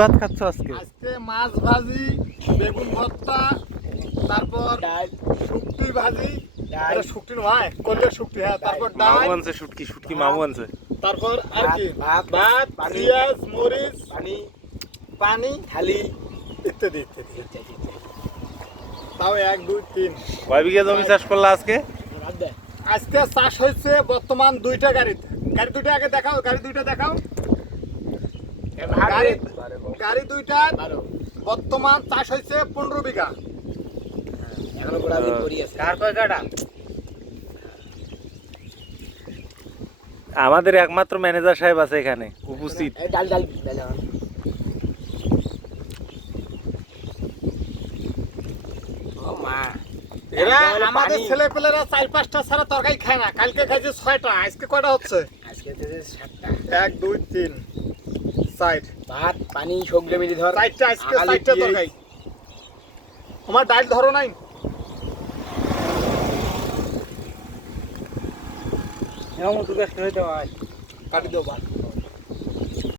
ভাত খাচ্ছ আজকে? আজকে মাছ ভাজি, বেগুন ভর্তা, তারপর শুটকি ভাজি, এটা শুটকি নয়, কলের শুটকি, হ্যাঁ, তারপর ডাল, মামু আনছে শুটকি, শুটকি মামু আনছে। তারপর আর কি ভাত, পেঁয়াজ, মরিচ, পানি খালি ইত্যাদি ইত্যাদি। তাও 1 2 3 কয় বিঘা জমি চাষ করলা আজকে? আজকে চাষ হয়েছে বর্তমান 2টা গাড়িতে। গাড়ি 2টা আগে দেখাও, গাড়ি 2টা দেখাও। গাড়ি 2টা বর্তমান চাষ হয়েছে 15 বিঘা। এখনো গোড়ালি পড়ি আছে। কার কয় কাটা? আমাদের একমাত্র ম্যানেজার সাহেব আছে এখানে উপস্থিত। এই ডাল ডাল ডাল। ও মা, এরা আমাদের ছেলেপেলেরা 4-5টা ছাড়া তরকারি খায় না। কালকে খাইছে 6টা, আজকে কয়টা হচ্ছে? আজকে তো 7টা। 1 2 3 4 ভাত পানি সবজি মিলি ধর 4টা, আজকে 4টা তরকারি। আমার ডাল ধরো নাই। এমন তো গাছ হইতে হয়। কাটি দাও বা